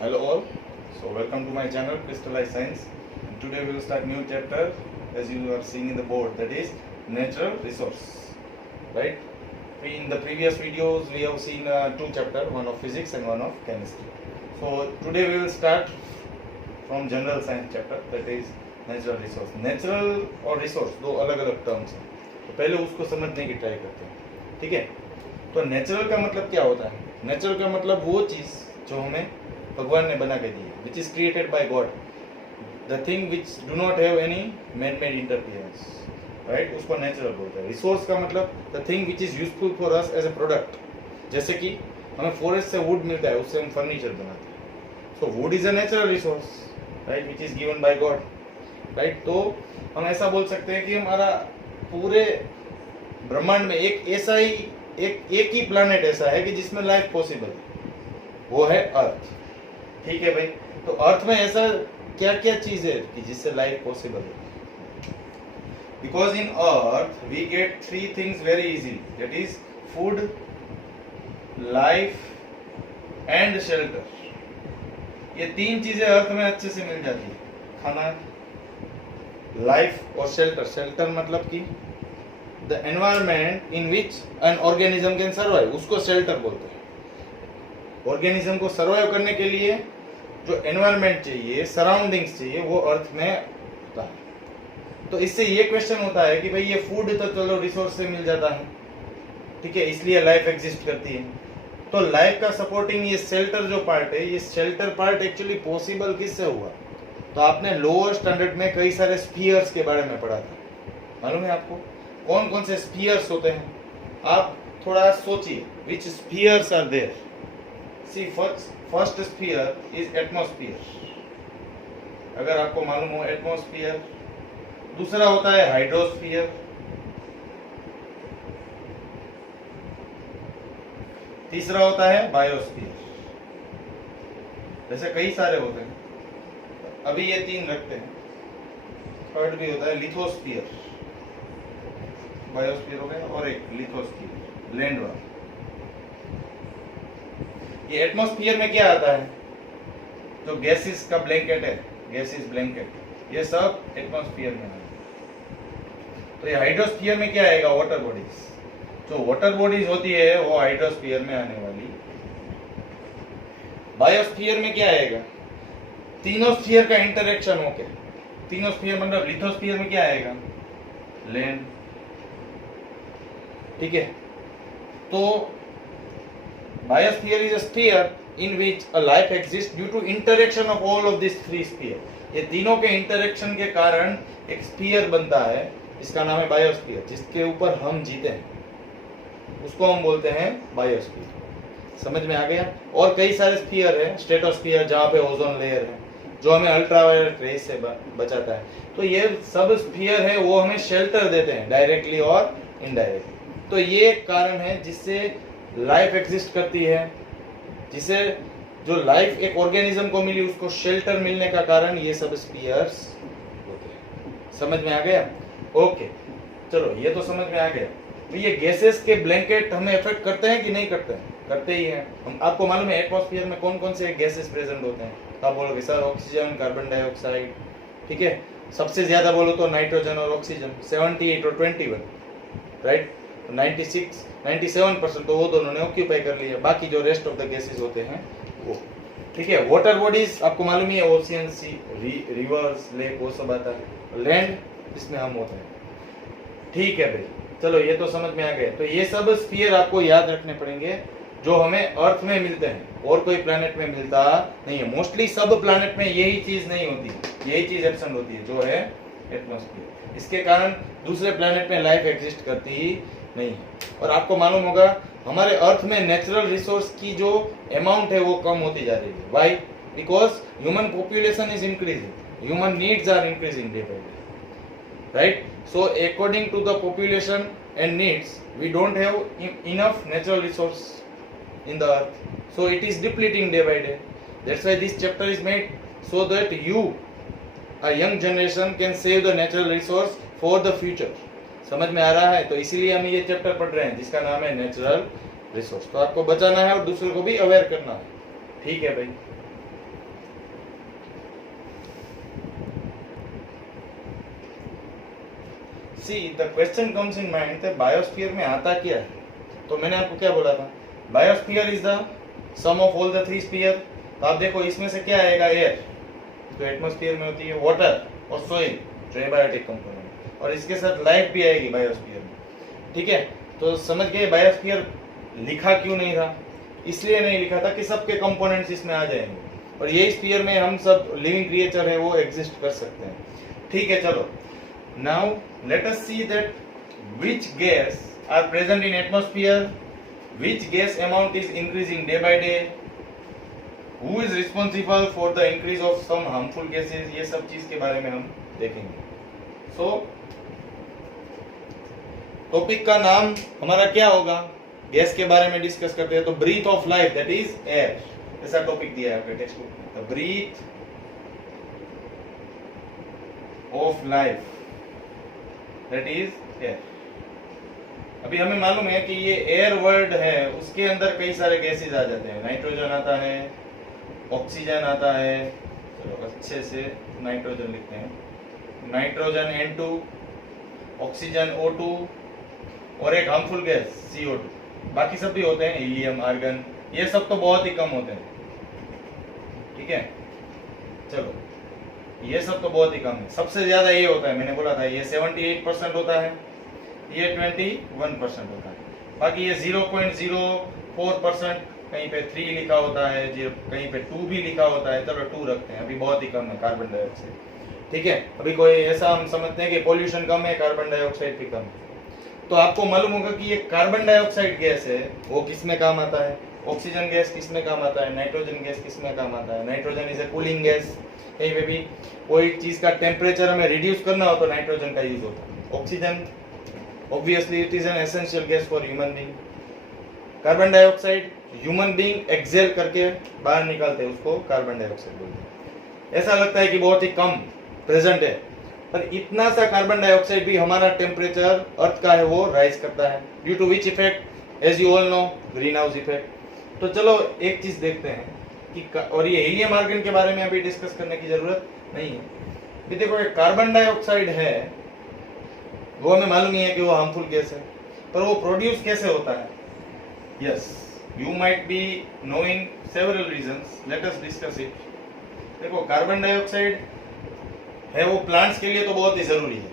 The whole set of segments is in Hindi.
Hello all. So welcome to my channel Crystallized Science. And today we will start new chapter as you are seeing in the board, that is natural resource. Right? In the previous videos we have seen two chapters, one of physics and one of chemistry. So today we will start from general science chapter, that is natural resource. Natural और resource दो अलग अलग टर्म्स हैं, तो पहले उसको समझने की ट्राई करते हैं. ठीक है, तो नेचुरल का मतलब क्या होता है? नेचुरल का मतलब वो चीज़ जो हमें भगवान ने बना के दी है, which is created by God, the thing which do not have any man made interference, right, उसको नेचुरल बोलते हैं. रिसोर्स का मतलब the thing which is useful for us as a product. जैसे कि हमें फॉरेस्ट से वुड मिलता है, उससे हम फर्नीचर बनाते हैं, so would is a natural resource, right, which is given by God, right. तो हम ऐसा बोल सकते हैं कि हमारा पूरे ब्रह्मांड में एक ऐसा ही एक ही प्लैनेट ऐसा है कि जिसमें लाइफ पॉसिबल है, वो है अर्थ. ठीक है भाई, तो अर्थ में ऐसा क्या क्या चीज है कि जिससे लाइफ पॉसिबल है? Because in earth we get three things very easily, that is food, life and shelter. ये तीन चीजें अर्थ में अच्छे से मिल जाती है, खाना, लाइफ और शेल्टर. शेल्टर मतलब कि the environment in which an organism can survive, उसको शेल्टर बोलते हैं. ऑर्गेनिज्म को सर्वाइव करने के लिए जो एनवायरमेंट चाहिए, सराउंडिंग्स चाहिए, वो अर्थ में होता है. तो इससे ये क्वेश्चन होता है कि भाई ये फूड तो चलो रिसोर्स से मिल जाता है, ठीक है, इसलिए लाइफ एग्जिस्ट करती है. तो लाइफ का सपोर्टिंग ये शेल्टर जो पार्ट है, ये शेल्टर पार्ट एक्चुअली पॉसिबल किससे हुआ? तो आपने लोअर स्टैंडर्ड में कई सारे स्फीयर्स के बारे में पढ़ा था, मालूम है आपको कौन कौन से स्फीयर्स होते हैं? आप थोड़ा सोचिए, which spheres are there. See first sphere is atmosphere, अगर आपको मालूम हो एटमॉस्फेयर. दूसरा होता है हाइड्रोस्फीयर, तीसरा होता है बायोस्फीयर. जैसे कई सारे होते हैं, अभी ये तीन रखते हैं. थर्ड भी होता है लिथोस्फीयर, बायोस्फीयर हो गया, और एक लिथोस्फीयर लैंड वाला. ये एटमॉस्फेयर में क्या आता है? जो गैसेस का ब्लैंकेट है, गैसेस ब्लैंकेट, ये सब एटमॉस्फेयर में है. तो ये हाइड्रोस्फीयर में क्या आएगा? Water bodies. जो वाटर बॉडीज होती है वो हाइड्रोस्फीयर में आने वाली. बायोस्फीयर में क्या आएगा? तीनों स्फीयर का इंटरेक्शन होके, तीनों स्फीयर मतलब लिथोस्फीयर में क्या आएगा? लैंड. ठीक है, तो biosphere is a sphere in which a life exists due to interaction of all of these three sphere. ये तीनों के इंटरेक्शन के कारण एक स्फीयर बनता है, इसका नाम है बायोस्फीयर, जिसके ऊपर हम जीते हैं, उसको हम बोलते हैं बायोस्फीयर. समझ में आ गया? और कई सारे स्फीयर है, स्ट्रेटोस्फीयर जहाँ पे ओजोन लेयर है, जो हमें अल्ट्रावायलेट रेस से बचाता है. तो ये सब स्फीयर है, वो हमें शेल्टर देते हैं डायरेक्टली और इनडायरेक्टली. तो ये कारण है जिससे लाइफ एग्जिस्ट करती है, जिसे जो लाइफ एक ऑर्गेनिज्म को मिली उसको शेल्टर मिलने का कारण ये सब स्फीयर्स होते हैं. समझ में आ गया? ओके, चलो ये तो समझ में आ गया. तो ये गैसेस के ब्लैंकेट हमें इफेक्ट करते हैं कि नहीं करते हैं? करते ही हैं. हम आपको मालूम है एटमॉस्फेयर में कौन कौन से गैसेस प्रेजेंट होते हैं? आप बोलोगे सर ऑक्सीजन, कार्बन डाइऑक्साइड, ठीक है, सबसे ज्यादा बोलो तो नाइट्रोजन और ऑक्सीजन 78 और 21, राइट. 97% तो वो दोनों ने ऑक्यूपाई कर लिया, बाकी जो रेस्ट ऑफ द गैसेस होते हैं वो. ठीक है, वाटर बॉडीज आपको मालूम ही है, ओशियन, सी, रिवर्स, लेक, वो सब आता है. लैंड जिसमें हम होते हैं. ठीक है भाई, चलो ये तो समझ में आ गया. तो ये सब स्फीयर आपको याद रखने पड़ेंगे जो हमें अर्थ में मिलते हैं, और कोई प्लैनेट में मिलता नहीं है. मोस्टली सब प्लैनेट में यही चीज नहीं होती, यही चीज एब्सेंट होती है, जो है एटमॉस्फेयर. इसके कारण दूसरे प्लैनेट में लाइफ एग्जिस्ट करती ही नहीं है. और आपको मालूम होगा हमारे अर्थ में नेचुरल रिसोर्स की जो अमाउंट है वो कम होती जा रही है. Why? Because human population is increasing, human needs are increasing day by day, right. So according to the population and needs we don't have enough natural resource in the earth, so it is depleting day by day. That's why this chapter is made, so that you, a young generation, can save the natural resource for the future. समझ में आ रहा है? तो इसीलिए हम ये चैप्टर पढ़ रहे हैं जिसका नाम है नेचुरल रिसोर्स. तो आपको बचाना है और दूसरों को भी अवेयर करना है. ठीक है भाई, see the question comes in mind that biosphere में आता क्या है। तो मैंने आपको क्या बोला था, biosphere is the sum of all the three sphere. तो आप देखो इसमें से क्या आएगा, एयर जो एटमॉस्फेयर में होती है, वाटर और सोइल जो एबायोटिक कंपोनेंट, और इसके साथ लाइफ भी आएगी बायोस्फीयर में। ठीक है, तो समझ गए बायोस्फीयर लिखा क्यों नहीं था, इसलिए नहीं लिखा था कि सबके कंपोनेंट्स इसमें आ जाएंगे और ये स्फीयर में हम सब लिविंग क्रिएचर है वो एग्जिस्ट कर सकते हैं। ठीक है, चलो now let us see that which gas are present in atmosphere, which gas amount is increasing day by day, who is responsible for the increase of some harmful gases, ये सब चीज के बारे में हम देखेंगे। सो टॉपिक का नाम हमारा क्या होगा, गैस के बारे में डिस्कस करते हैं तो breath of life that is air, ऐसा टॉपिक दिया है आपके टेक्स्ट बुक में, the breath of life that is air. अभी हमें मालूम है कि ये एयर वर्ड है, उसके अंदर कई सारे गैसेस आ जाते हैं, नाइट्रोजन आता है, ऑक्सीजन आता है, चलो अच्छे से नाइट्रोजन लिखते हैं, नाइट्रोजन N2, ऑक्सीजन O2 और एक हार्मफुल गैस CO2। बाकी सब भी होते हैं, हीलियम, आर्गन, ये सब तो बहुत ही कम होते हैं। ठीक है, चलो ये सब तो बहुत ही कम है, सबसे ज्यादा ये होता है, मैंने बोला था ये 78% होता है, ये 21% होता है, बाकी ये 0.04%, कहीं पे 3 लिखा होता है, कहीं पे 2 भी लिखा होता है, चलो 2 रखते हैं, अभी बहुत ही कम है कार्बन डाइऑक्साइड। ठीक है, अभी कोई ऐसा हम समझते हैं कि पोल्यूशन कम है, कार्बन डाइऑक्साइड भी कम है। तो आपको मालूम होगा कि ये कार्बन डाइऑक्साइड गैस है वो किस में काम आता है, ऑक्सीजन गैस किस में काम आता है, नाइट्रोजन गैस किस में काम आता है। Nitrogen is a cooling gas, कहीं पे भी कोई चीज का टेम्परेचर हमें रिड्यूस करना हो तो नाइट्रोजन का यूज होता है। Oxygen obviously it is an essential gas for human being. Carbon dioxide human being exhale करके बाहर निकालते हैं, उसको कार्बन डाइऑक्साइड बोलते हैं। ऐसा लगता है कि बहुत ही कम प्रेजेंट है, पर इतना सा कार्बन डाइऑक्साइड भी हमारा टेम्परेचर अर्थ का है वो राइज करता है, due to which effect, as you all know, green house effect. तो चलो एक चीज देखते हैं कि, और ये हीलियम आर्गन के बारे में अभी डिस्कस करने की जरूरत नहीं है। ये देखो कार्बन डाइऑक्साइड है, वो हमें मालूम ही है कि वो हार्मफुल गैस है, पर वो प्रोड्यूस कैसे होता है? Yes, you might be knowing several reasons, let us discuss it. देखो कार्बन डाइऑक्साइड है वो प्लांट्स के लिए तो बहुत ही जरूरी है,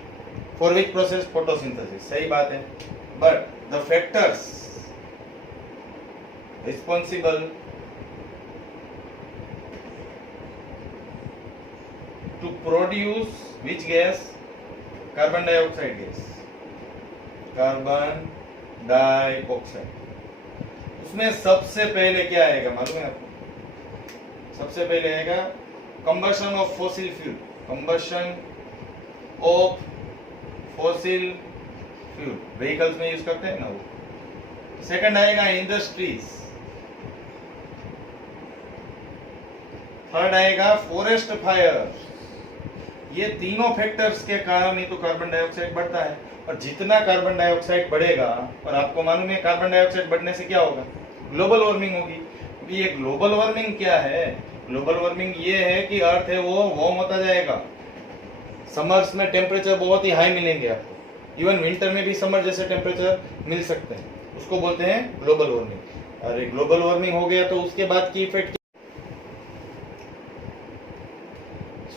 फॉर विच प्रोसेस, फोटोसिंथेसिस, सही बात है, but the factors responsible to produce which gas, carbon dioxide gas, carbon dioxide. उसमें सबसे पहले क्या आएगा मालूम है आपको? सबसे पहले आएगा combustion of fossil fuel, combustion of fossil fuel, vehicles में यूज करते हैं ना वो। सेकंड आएगा इंडस्ट्रीज, थर्ड आएगा फॉरेस्ट फायर। ये तीनों फैक्टर्स के कारण ही तो कार्बन डाइऑक्साइड बढ़ता है, और जितना कार्बन डाइऑक्साइड बढ़ेगा, और आपको मालूम है कार्बन डाइऑक्साइड बढ़ने से क्या होगा, ग्लोबल वार्मिंग होगी। ये ग्लोबल वार्मिंग क्या है? ग्लोबल वार्मिंग ये है कि अर्थ है वो वार्म होता जाएगा, समर्स में टेम्परेचर बहुत ही हाई मिलेंगे आपको, इवन विंटर में भी समर जैसे टेम्परेचर मिल सकते हैं, उसको बोलते हैं ग्लोबल वार्मिंग। अरे ग्लोबल वार्मिंग हो गया तो उसके बाद की effect.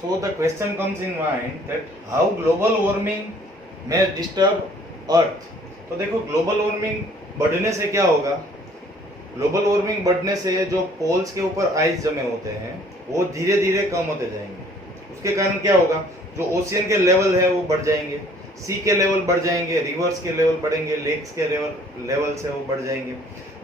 So the question comes in mind that how global warming may disturb Earth। तो देखो ग्लोबल वार्मिंग बढ़ने से क्या होगा, ग्लोबल वार्मिंग बढ़ने से जो पोल्स के ऊपर आइस जमे होते हैं वो धीरे धीरे कम होते जाएंगे। उसके कारण क्या होगा, जो ओशियन के लेवल है वो बढ़ जाएंगे, सी के लेवल बढ़ जाएंगे, रिवर्स के लेवल बढ़ेंगे, लेक्स के लेवल से वो बढ़ जाएंगे।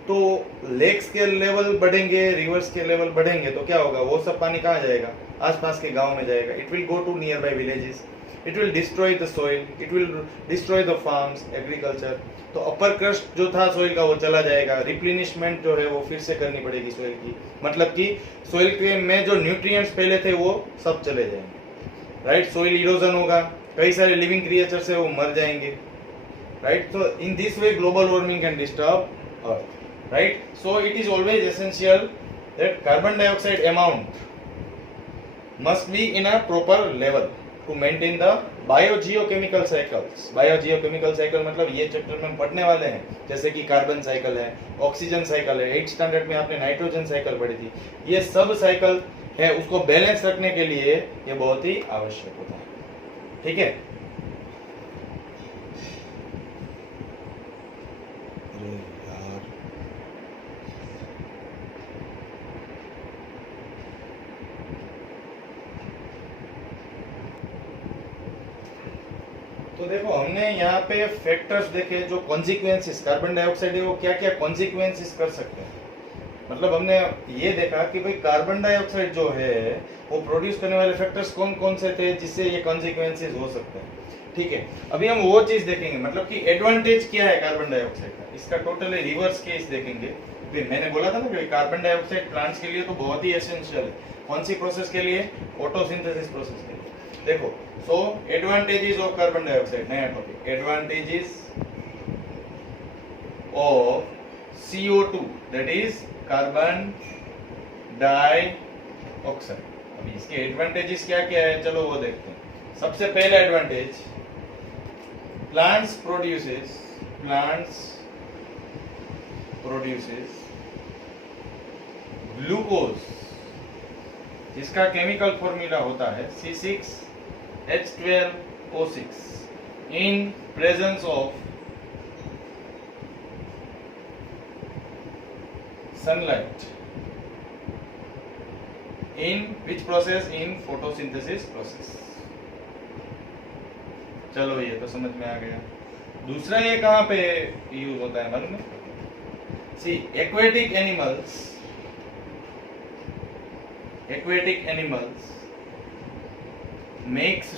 तो लेक्स के लेवल बढ़ेंगे, रिवर्स के लेवल बढ़ेंगे तो क्या होगा, वो सब पानी कहाँ जाएगा, आसपास के गांव में जाएगा। It will go to near by villages, it will destroy the soil, it will destroy the farms, agriculture. तो अपर क्रस्ट जो था सोइल का वो चला जाएगा, रिप्लेनिशमेंट जो है वो फिर से करनी पड़ेगी सोइल की, मतलब कि सोइल के में जो न्यूट्रिएंट्स पहले थे वो सब चले जाएंगे, राइट। सोइल इरोजन होगा, कई सारे लिविंग क्रिएचर्स है वो मर जाएंगे, राइट। तो in this way global warming can disturb earth, right? So it is always essential that carbon dioxide amount must be in a proper level to maintain the biogeochemical cycles. Biogeochemical cycle मतलब ये चैप्टर में हम पढ़ने वाले हैं, जैसे कि कार्बन साइकिल है, ऑक्सीजन साइकिल है, 8th स्टैंडर्ड में आपने नाइट्रोजन साइकिल पढ़ी थी। ये सब साइकिल है, उसको बैलेंस रखने के लिए ये बहुत ही आवश्यक होता है। ठीक है, तो देखो हमने यहाँ पे फैक्टर्स देखे जो कॉन्सिक्वेंसेस, कार्बन डाइऑक्साइड है वो क्या क्या कॉन्सिक्वेंसेस कर सकते हैं। मतलब हमने ये देखा कि भाई कार्बन डाइऑक्साइड जो है वो प्रोड्यूस करने वाले फैक्टर्स कौन कौन से थे जिससे ये कॉन्सिक्वेंसेस हो सकते हैं। ठीक है, अभी हम वो चीज देखेंगे, मतलब कि एडवांटेज क्या है कार्बन डाइऑक्साइड का, इसका टोटली रिवर्स केस देखेंगे। फिर मैंने बोला था ना कि कार्बन डाइऑक्साइड प्लांट्स के लिए तो बहुत ही एसेंशियल है। कौन सी प्रोसेस के लिए? फोटोसिंथेसिस प्रोसेस के लिए। देखो, सो एडवांटेजेस ऑफ कार्बन डाइऑक्साइड, नया topic, advantages of CO2 that is carbon dioxide. अभी इसके एडवांटेजेस क्या क्या है, चलो वो देखते हैं। सबसे पहला एडवांटेज, प्लांट्स प्रोड्यूसेस ग्लूकोज, जिसका केमिकल फॉर्मूला होता है C6H12O6 in presence of sunlight in which process? In photosynthesis process। चलो ये तो समझ में आ गया। दूसरा ये कहाँ पे यूज होता है मालूम है? सी aquatic animals makes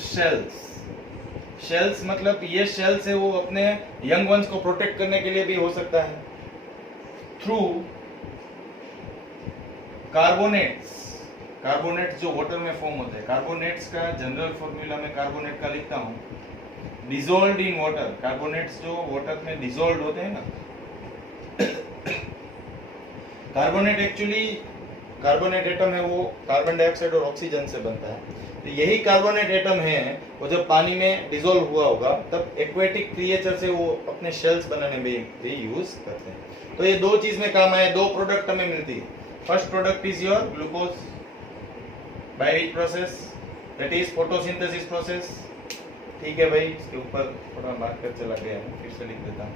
shells मतलब ये शेल्स है वो अपने यंग वंस को प्रोटेक्ट करने के लिए भी हो सकता है थ्रू कार्बोनेट्स जो वाटर में फॉर्म होते हैं। कार्बोनेट्स का जनरल फॉर्मूला में कार्बोनेट का लिखता हूं, डिसॉल्व्ड इन वाटर। कार्बोनेट्स जो वाटर में डिसॉल्व होते हैं ना, कार्बोनेट एक्चुअली कार्बोनेट एटम है वो कार्बन डाइऑक्साइड और ऑक्सीजन से बनता है। तो यही कार्बोनेट एटम है वो जब पानी में डिसॉल्व हुआ होगा तब एक्वेटिक क्रिएचर से वो अपने शेल्स बनाने में भी यूज करते हैं। तो ये दो चीज में काम आए, दो प्रोडक्ट हमें मिलती है। First product is your glucose by which process? That is photosynthesis process. ठीक है भाई, इसके ऊपर थोड़ा मार्क कर चला गया है, फिर से लिख देता हूँ।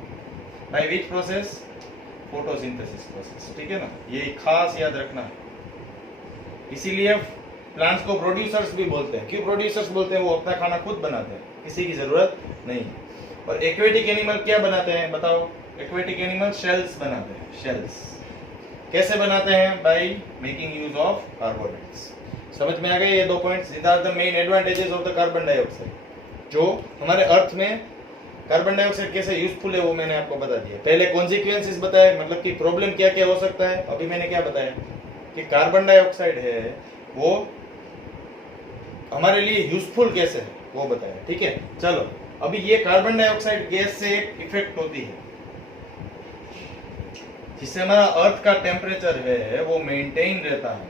By which process? Photosynthesis process. ठीक है ना, ये खास याद रखना है। इसीलिए प्लांट्स को प्रोड्यूसर्स भी बोलते हैं। क्यों प्रोड्यूसर्स बोलते हैं? वो अपना खाना खुद बनाते हैं, किसी की जरूरत नहीं। और एक्वेटिक एनिमल क्या बनाते हैं बताओ? एक्वेटिक एनिमल शेल्स बनाते हैं। शेल्स कैसे बनाते हैं? By making use of carbonates. समझ में आ गए ये दो points? These are the main advantages of the carbon dioxide. जो हमारे अर्थ में कार्बन डाइऑक्साइड कैसे यूजफुल है वो मैंने आपको बता दिया। पहले कॉन्सिक्वेंसेस बताए, मतलब कि प्रॉब्लम क्या क्या हो सकता है। अभी मैंने क्या बताया कि कार्बन डाइऑक्साइड है वो हमारे लिए यूजफुल कैसे है वो बताया। ठीक है, चलो अभी ये कार्बन डाइऑक्साइड गैस से एक इफेक्ट होती है जिससे हमारा अर्थ का टेम्परेचर है वो मेंटेन रहता है।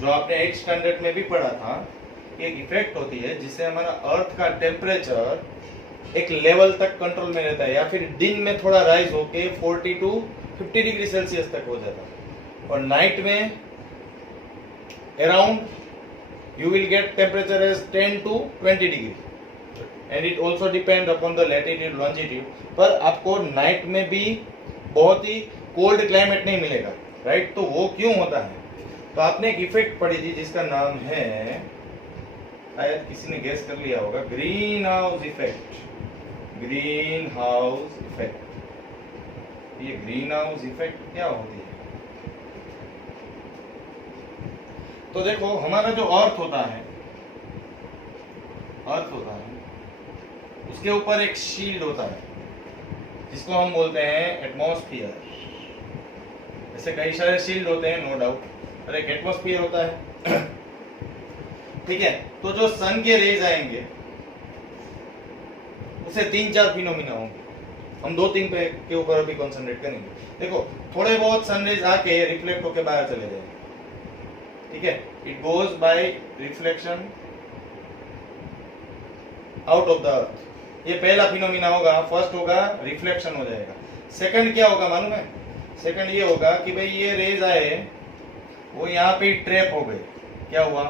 जो आपने 8th स्टैंडर्ड में भी पढ़ा था, एक इफेक्ट होती है जिससे हमारा अर्थ का टेम्परेचर एक लेवल तक कंट्रोल में रहता है, या फिर दिन में थोड़ा राइज होके 40 to 50 डिग्री सेल्सियस तक हो जाता है। और नाइट में around you will get temperature as 10 to 20 degree and it also depend upon the latitude longitude। पर आपको नाइट में भी बहुत ही कोल्ड क्लाइमेट नहीं मिलेगा, राइट? तो वो क्यों होता है? तो आपने एक इफेक्ट पढ़ी थी जिसका नाम है, शायद किसी ने गेस कर लिया होगा, green house effect. Green house effect. ये ग्रीन हाउस इफेक्ट क्या होती है? तो देखो हमारा जो अर्थ होता है उसके ऊपर एक शील्ड होता है जिसको हम बोलते हैं एटमॉस्फेयर। ऐसे कई सारे शील्ड होते हैं नो डाउट, पर एक एटमॉस्फेयर होता है। ठीक है, तो जो सन के रेज आएंगे उसे 3-4 फिनोमिना होंगे। हम 2-3 पे के ऊपर अभी कंसंट्रेट करेंगे। देखो थोड़े बहुत सनरेज आके रिफ्लेक्ट होके बाहर चले जाएंगे। ठीक है, it goes by reflection out of the earth. ये पहला फिनोमिना होगा। फर्स्ट होगा रिफ्लेक्शन हो जाएगा। सेकंड क्या होगा मालूम है? सेकंड ये होगा कि भाई ये रेज आए, वो यहाँ पे ट्रैप हो गए। क्या हुआ?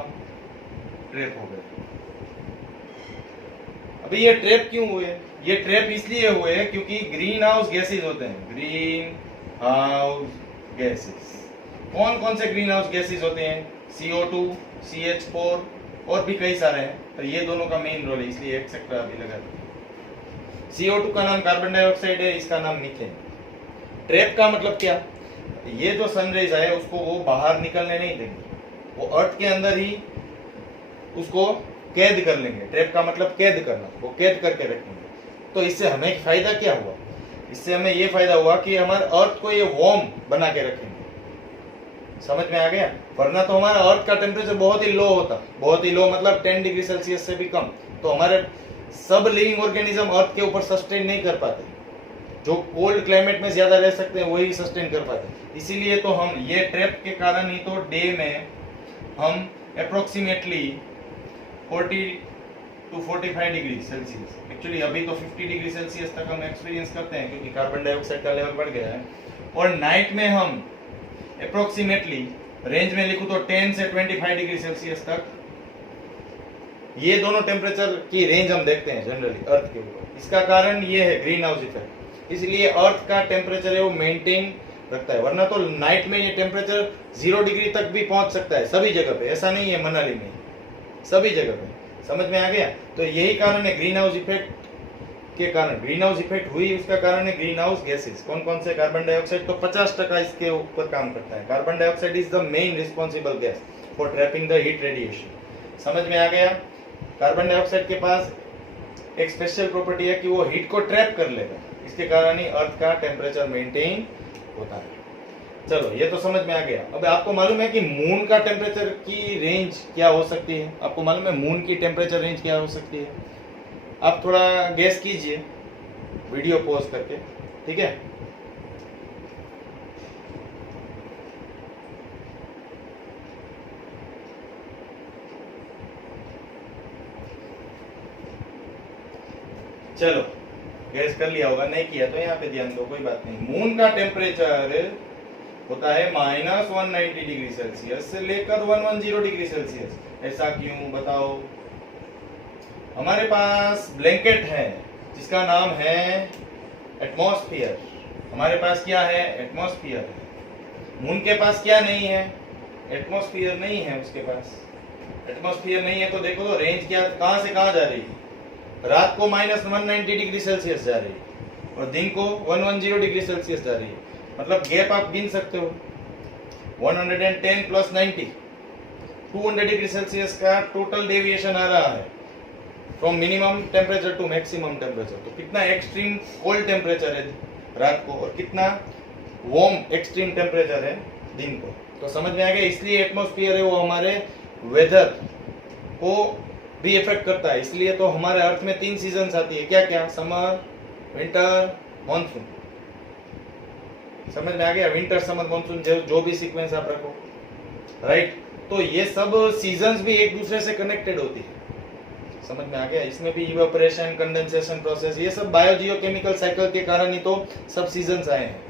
ट्रैप हो गए। अभी ये ट्रैप क्यों हुए? ये ट्रैप इसलिए हुए क्योंकि ग्रीन हाउस गैसेज होते हैं। ग्रीन हाउस गैसेज कौन कौन से ग्रीन हाउस गैसेज होते हैं? CO2, CH4 और भी कई सारे हैं, पर ये दोनों का मेन रोल है, इसलिए एक्सेट्रा अभी लगा दिया। CO2 का नाम कार्बन डाइऑक्साइड है, इसका नाम मीथेन। ट्रैप का मतलब क्या? ये जो सनराइज है उसको वो बाहर निकलने नहीं देंगे, वो अर्थ के अंदर ही उसको कैद कर लेंगे। ट्रैप का मतलब कैद करना, वो कैद करके रखेंगे। तो इससे हमें फायदा क्या हुआ? इससे हमें ये फायदा हुआ कि हमारे अर्थ को ये वार्म बना के रखेंगे। समझ में आ गया? वरना तो हमारा अर्थ का टेम्परेचर बहुत ही लो होता, बहुत ही लो मतलब 10 डिग्री सेल्सियस से भी कम, तो हमारे सब लिविंग ऑर्गेनिज्म अर्थ के ऊपर सस्टेन नहीं कर पाते। जो कोल्ड क्लाइमेट में ज्यादा रह सकते हैं वही सस्टेन कर पाते। इसीलिए तो हम ये ट्रैप के कारण ही तो डे में हम approximately 40 to 45 degree Celsius, actually अभी तो 50 डिग्री सेल्सियस तक हम एक्सपीरियंस करते हैं क्योंकि कार्बन डाइऑक्साइड का लेवल बढ़ गया है। और नाइट में हम अप्रोक्सीमेटली रेंज में लिखूं तो 10 से 25 डिग्री सेल्सियस तक, ये दोनों टेम्परेचर की रेंज हम देखते हैं जनरली अर्थ के ऊपर। इसका कारण ये है ग्रीन हाउस इफेक्ट। इसलिए अर्थ का टेम्परेचर है वो मेंटेन रखता है, वरना तो नाइट में ये टेम्परेचर 0 डिग्री तक भी पहुंच सकता है सभी जगह पे। ऐसा नहीं है मनाली में, सभी जगह पे। समझ में आ गया? तो यही कारण है ग्रीन हाउस इफेक्ट के कारण। ग्रीन हाउस इफेक्ट हुई उसका कारण है ग्रीन हाउस गैसेस। कौन कौन से? कार्बन डाइऑक्साइड तो 50% इसके ऊपर काम करता है। Carbon dioxide is the main responsible gas for trapping the heat radiation. समझ में आ गया? कार्बन डाइऑक्साइड के पास एक स्पेशल प्रॉपर्टी है कि वो हीट को ट्रैप कर लेगा, इसके कारण ही अर्थ का टेम्परेचर मेंटेन होता है। चलो ये तो समझ में आ गया। अब आपको मालूम है कि मून का टेम्परेचर की रेंज क्या हो सकती है? आपको मालूम है मून की टेम्परेचर रेंज क्या हो सकती है? आप थोड़ा गेस कीजिए वीडियो पॉज करके, ठीक है? चलो गेस कर लिया होगा, नहीं किया तो यहाँ पे ध्यान दो, कोई बात नहीं। मून का टेम्परेचर होता है -190 डिग्री सेल्सियस से लेकर 110 डिग्री सेल्सियस। ऐसा क्यों बताओ? हमारे पास ब्लैंकेट है जिसका नाम है एटमॉस्फेयर। हमारे पास क्या है? एटमॉस्फेयर है। मून के पास क्या नहीं है? एटमॉस्फेयर नहीं है उसके पास। एटमॉस्फेयर नहीं है तो देखो तो रेंज क्या, कहां से कहां जा रही है? रात को -190 डिग्री सेल्सियस जा रही है और दिन को 110 डिग्री सेल्सियस जा रही है। मतलब गैप आप गिन सकते हो, 110 प्लस 90, 200 डिग्री सेल्सियस का टोटल डेविएशन आ रहा है from minimum temperature to maximum temperature. तो कितना एक्सट्रीम कोल्ड टेम्परेचर है रात को और कितना वार्म एक्सट्रीम टेम्परेचर है दिन को। तो समझ में आ गया? इसलिए एटमॉस्फेयर है वो हमारे वेदर को भी इफेक्ट करता है। इसलिए तो हमारे अर्थ में 3 सीजन्स आती है। क्या क्या? Summer, winter, monsoon. समझ में आ गया? विंटर, समर, मॉनसून जो भी सीक्वेंस आप रखो, राइट? तो ये सब सीजन्स भी एक दूसरे से कनेक्टेड होती है। समझ में आ गया? इसमें भी इवेपोरेशन, कंडेंसेशन प्रोसेस, ये सब बायोजियोकेमिकल साइकिल के कारण ही तो सब सीजन्स आए हैं।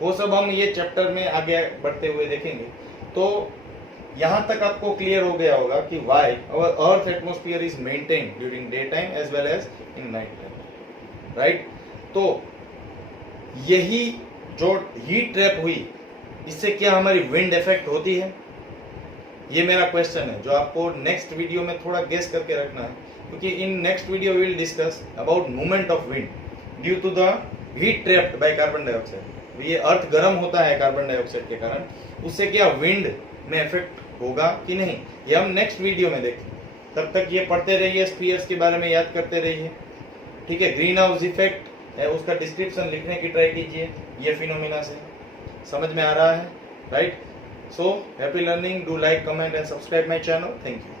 वो सब हम ये चैप्टर में आगे बढ़ते हुए देखेंगे। तो यहाँ तक आपको क्लियर हो गया होगा कि why our earth atmosphere is maintained during day time as well as in night time, right? तो यही जो हीट ट्रैप हुई, इससे क्या हमारी विंड इफेक्ट होती है? ये मेरा क्वेश्चन है जो आपको नेक्स्ट वीडियो में थोड़ा गेस करके रखना है, क्योंकि in next video we will discuss about movement of wind due to the heat trapped by carbon dioxide. ये अर्थ गर्म होता है कार्बन डाइऑक्साइड के कारण, उससे क्या विंड में इफेक्ट होगा कि नहीं, ये हम नेक्स्ट वीडियो में देखें। तब तक ये पढ़ते रहिए, स्फीयर्स के बारे में याद करते रहिए, ठीक है? ग्रीन हाउस इफेक्ट है, उसका डिस्क्रिप्शन लिखने की ट्राई कीजिए। ये फिनोमिना से समझ में आ रहा है, right? So happy learning. Do like, comment and subscribe my channel. Thank you.